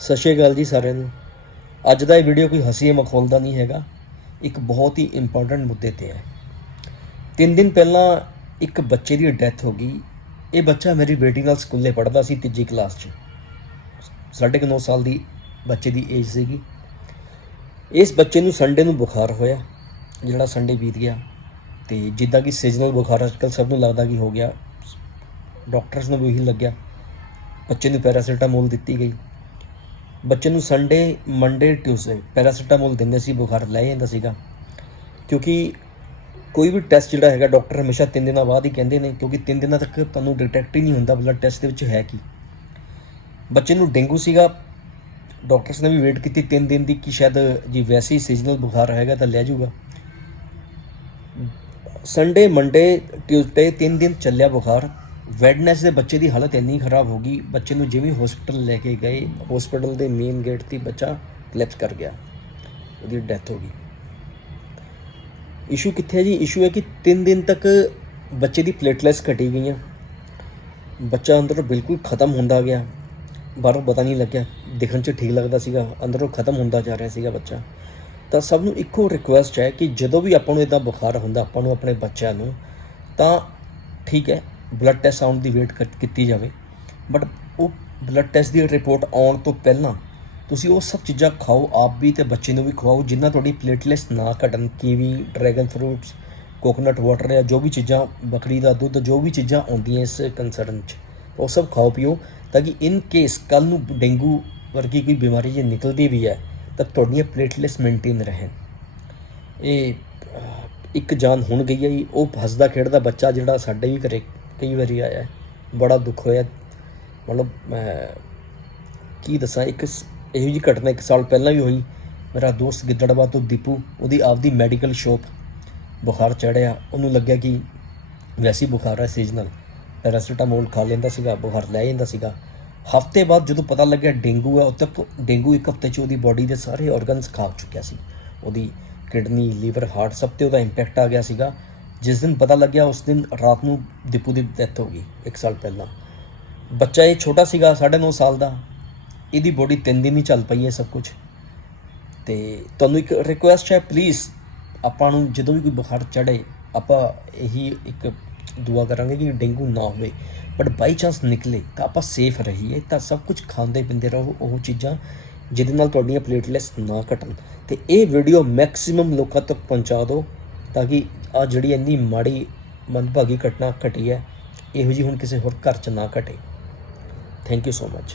ਸਤਿ ਸ਼੍ਰੀ ਅਕਾਲ ਜੀ ਸਾਰਿਆਂ ਨੂੰ। ਅੱਜ ਦਾ ਇਹ ਵੀਡੀਓ ਕੋਈ ਹੱਸੀ ਮਖੌਲ ਦਾ ਨਹੀਂ ਹੈਗਾ। ਇੱਕ ਬਹੁਤ ਹੀ ਇੰਪੋਰਟੈਂਟ ਮੁੱਦੇ ਤੇ ਹੈ। ਤਿੰਨ ਦਿਨ ਪਹਿਲਾਂ ਇੱਕ ਬੱਚੇ ਦੀ ਡੈਥ ਹੋ ਗਈ। ਇਹ ਬੱਚਾ ਮੇਰੀ ਬੇਟੀ ਨਾਲ ਸਕੂਲੇ ਪੜ੍ਹਦਾ ਸੀ ਤੀਜੀ ਕਲਾਸ 'ਚ। ਸਾਢੇ ਕੁ ਨੌ ਸਾਲ ਦੀ ਬੱਚੇ ਦੀ ਏਜ ਸੀਗੀ। ਇਸ ਬੱਚੇ ਨੂੰ ਸੰਡੇ ਨੂੰ ਬੁਖਾਰ ਹੋਇਆ, ਜਿਹੜਾ ਸੰਡੇ ਬੀਤ ਗਿਆ। ਤੇ ਜਿੱਦਾਂ ਕਿ ਸੀਜ਼ਨਲ ਬੁਖਾਰ ਅੱਜਕੱਲ ਸਭ ਨੂੰ ਲੱਗਦਾ ਕਿ ਹੋ ਗਿਆ। ਡਾਕਟਰਸ ਨੂੰ ਵੀ ਉਹੀ ਲੱਗਿਆ। ਬੱਚੇ ਨੂੰ ਪੈਰਾਸੀਟਾਮੋਲ ਦਿੱਤੀ ਗਈ। ਬੱਚੇ ਨੂੰ ਸੰਡੇ ਮੰਡੇ ਟਿਊਸਡੇ ਪੈਰਾਸੀਟਾਮੋਲ ਦਿੰਦੇ ਸੀ, ਬੁਖਾਰ ਲੈ ਜਾਂਦਾ ਸੀਗਾ। ਕਿਉਂਕਿ ਕੋਈ ਵੀ ਟੈਸਟ ਜਿਹੜਾ ਹੈਗਾ ਡਾਕਟਰ ਹਮੇਸ਼ਾ 3 ਦਿਨਾਂ ਬਾਅਦ ਹੀ ਕਹਿੰਦੇ ਨੇ, ਕਿਉਂਕਿ 3 ਦਿਨਾਂ ਤੱਕ ਤੁਹਾਨੂੰ ਡਿਟੈਕਟ ਹੀ ਨਹੀਂ ਹੁੰਦਾ ਬਲੱਡ ਟੈਸਟ ਦੇ ਵਿੱਚ ਹੈ ਕੀ। ਬੱਚੇ ਨੂੰ ਡੇਂਗੂ ਸੀਗਾ। ਡਾਕਟਰਸ ਨੇ ਵੀ ਵੇਟ ਕੀਤੀ 3 ਦਿਨ ਦੀ ਕਿ ਸ਼ਾਇਦ ਜੀ ਵੈਸੇ ਹੀ ਸੀਜ਼ਨਲ ਬੁਖਾਰ ਹੈਗਾ ਤਾਂ ਲੈ ਜਾਊਗਾ। ਸੰਡੇ ਮੰਡੇ ਟਿਊਜ਼ਡੇ 3 ਦਿਨ ਚੱਲਿਆ ਬੁਖਾਰ। ਵੈਡਨੈਸ ਦੇ ਬੱਚੇ ਦੀ ਹਾਲਤ ਇੰਨੀ ਖਰਾਬ ਹੋ ਗਈ, ਬੱਚੇ ਨੂੰ ਜਿਵੇਂ ਹਸਪੀਟਲ ਲੈ ਕੇ ਗਏ ਹਸਪੀਟਲ ਦੇ ਮੇਨ ਗੇਟ ਤੇ ਬੱਚਾ ਕਲੈਪਸ ਕਰ ਗਿਆ। ਉਹਦੀ ਡੈਥ ਹੋ ਗਈ। ਇਸ਼ੂ ਕਿੱਥੇ ਹੈ ਜੀ? ਇਸ਼ੂ ਹੈ ਕਿ 3 ਦਿਨ ਤੱਕ ਬੱਚੇ ਦੀ ਪਲੇਟਲੈਟਸ ਘਟੀ ਗਈਆਂ। ਬੱਚਾ ਅੰਦਰੋਂ ਬਿਲਕੁਲ ਖਤਮ ਹੁੰਦਾ ਗਿਆ। ਬਾਹਰੋਂ ਪਤਾ ਨਹੀਂ ਲੱਗਿਆ। ਦਿਖਣ 'ਚ ਠੀਕ ਲੱਗਦਾ ਸੀਗਾ। ਅੰਦਰੋਂ ਖਤਮ ਹੁੰਦਾ ਜਾ ਰਿਹਾ ਸੀਗਾ ਬੱਚਾ। ਤਾਂ ਸਭ ਨੂੰ ਇੱਕੋ ਰਿਕੁਐਸਟ ਹੈ ਕਿ ਜਦੋਂ ਵੀ ਆਪਾਂ ਨੂੰ ਇਦਾਂ ਬੁਖਾਰ ਹੁੰਦਾ, ਆਪਾਂ ਨੂੰ ਆਪਣੇ ਬੱਚਿਆਂ ਨੂੰ, ਤਾਂ ਠੀਕ ਹੈ। ਬਲੱਡ ਟੈਸਟ ਆਉਣ ਦੀ ਵੇਟ ਕੀਤੀ ਜਾਵੇ। ਬਟ ਉਹ ਬਲੱਡ ਟੈਸਟ ਦੀ ਰਿਪੋਰਟ ਆਉਣ ਤੋਂ ਪਹਿਲਾਂ ਤੁਸੀਂ ਉਹ ਸਭ ਚੀਜ਼ਾਂ ਖਾਓ, ਆਪ ਵੀ ਤੇ ਬੱਚੇ ਨੂੰ ਵੀ ਖਵਾਓ, ਜਿੰਨਾ ਤੁਹਾਡੀ ਪਲੇਟਲੈਟਸ ਨਾ ਘਟਣ, kiwi dragon fruits coconut water ਜਾਂ ਜੋ ਵੀ ਚੀਜ਼ਾਂ, ਬੱਕਰੀ ਦਾ ਦੁੱਧ, ਜੋ ਵੀ ਚੀਜ਼ਾਂ ਆਉਂਦੀਆਂ ਇਸ ਕੰਸਰਨ 'ਚ, ਉਹ ਸਭ ਖਾਓ, ਪੀਓ, ਤਾਂ ਕਿ ਇਨ ਕੇਸ ਕੱਲ ਨੂੰ ਡੇਂਗੂ ਵਰਗੀ ਕੋਈ ਬਿਮਾਰੀ ਜੇ ਨਿਕਲਦੀ ਵੀ ਹੈ, ਤਾਂ ਤੁਹਾਡੀਆਂ ਪਲੇਟਲੈਟਸ ਮੇਨਟੇਨ ਰਹਿਣ। ਇਹ ਇੱਕ ਜਾਨ ਹੁਣ ਗਈ ਹੈ ਜੀ, ਉਹ ਹੱਸਦਾ ਖੇਡਦਾ ਬੱਚਾ ਜਿਹੜਾ ਸਾਡੇ ਵੀ ਘਰੇ ਕਈ ਵਾਰੀ ਆਇਆ ਬੜਾ ਦੁੱਖ ਹੋਇਆ। ਮਤਲਬ ਮੈਂ ਕੀ ਦੱਸਾਂ, ਇੱਕ ਸ- ਇਹੋ ਜਿਹੀ ਘਟਨਾ ਇੱਕ ਸਾਲ ਪਹਿਲਾਂ ਵੀ ਹੋਈ। ਮੇਰਾ ਦੋਸਤ ਗਿੱਦੜਵਾ ਤੋਂ ਦੀਪੂ, ਉਹਦੀ ਆਪਦੀ ਮੈਡੀਕਲ ਸ਼ੋਪ ਬੁਖਾਰ ਚੜਿਆ ਉਹਨੂੰ ਲੱਗਿਆ ਕਿ ਵੈਸੀ ਬੁਖਾਰ ਹੈ ਸੀਜ਼ਨਲ ਪੈਰਾਸੀਟਾਮੋਲ ਖਾ ਲੈਂਦਾ ਸੀਗਾ, ਬੁਖਾਰ ਲੈ ਜਾਂਦਾ ਸੀਗਾ। ਹਫ਼ਤੇ ਬਾਅਦ ਜਦੋਂ ਪਤਾ ਲੱਗਿਆ ਡੇਂਗੂ ਹੈ ਉਦ ਤੱਕ ਡੇਂਗੂ ਇੱਕ ਹਫ਼ਤੇ 'ਚ ਉਹਦੀ ਬਾਡੀ ਦੇ ਸਾਰੇ ਆਰਗਨਸ ਖਾ ਚੁੱਕਿਆ ਸੀ। ਉਹਦੀ ਕਿਡਨੀ ਲੀਵਰ ਹਾਰਟ ਸਭ ਤੇ ਉਹਦਾ ਇੰਪੈਕਟ ਆ ਗਿਆ ਸੀਗਾ। ਜਿਸ ਦਿਨ ਪਤਾ ਲੱਗਿਆ ਉਸ ਦਿਨ ਰਾਤ ਨੂੰ ਦੀਪੂ ਦੀ ਡੈਥ ਹੋ ਗਈ, ਇੱਕ ਸਾਲ ਪਹਿਲਾਂ। ਬੱਚਾ ਇਹ ਛੋਟਾ ਸੀਗਾ 9.5 ਸਾਲ ਦਾ। ਇਹਦੀ ਬੋਡੀ ਤਿੰਨ ਦਿਨ ਹੀ ਚੱਲ ਪਈ ਹੈ ਸਭ ਕੁਝ ਤੇ ਤੁਹਾਨੂੰ ਇੱਕ ਰਿਕੁਐਸਟ ਹੈ ਪਲੀਜ਼ ਆਪਾਂ ਨੂੰ ਜਦੋਂ ਵੀ ਕੋਈ ਬੁਖਾਰ ਚੜੇ ਆਪਾਂ ਇਹੀ ਇੱਕ ਦੁਆ ਕਰਾਂਗੇ ਕਿ ਡੇਂਗੂ ਨਾ ਹੋਵੇ। ਬਟ ਬਾਈ ਚਾਂਸ ਨਿਕਲੇ, ਤਾਂ ਆਪਾਂ ਸੇਫ ਰਹੀਏ, ਤਾਂ ਸਭ ਕੁਝ ਖਾਂਦੇ ਪੀਂਦੇ ਰਹੋ ਉਹ ਚੀਜ਼ਾਂ, ਜਿਹਦੇ ਨਾਲ ਤੁਹਾਡੀਆਂ ਪਲੇਟਲੈਟਸ ਨਾ ਘਟਣ। ਤੇ ਇਹ ਵੀਡੀਓ ਮੈਕਸਿਮਮ ਲੋਕਾਂ ਤੱਕ ਪਹੁੰਚਾ ਦਿਓ, ਤਾਂ ਕਿ ਆ ਜਿਹੜੀ ਇੰਨੀ ਮਾੜੀ ਮੰਦਭਾਗੀ ਘਟਨਾ ਘਟੀ ਹੈ, ਇਹੋ ਜੀ ਹੁਣ ਕਿਸੇ ਹੋਰ ਘਰ 'ਚ ਨਾ ਘਟੇ। Thank you so much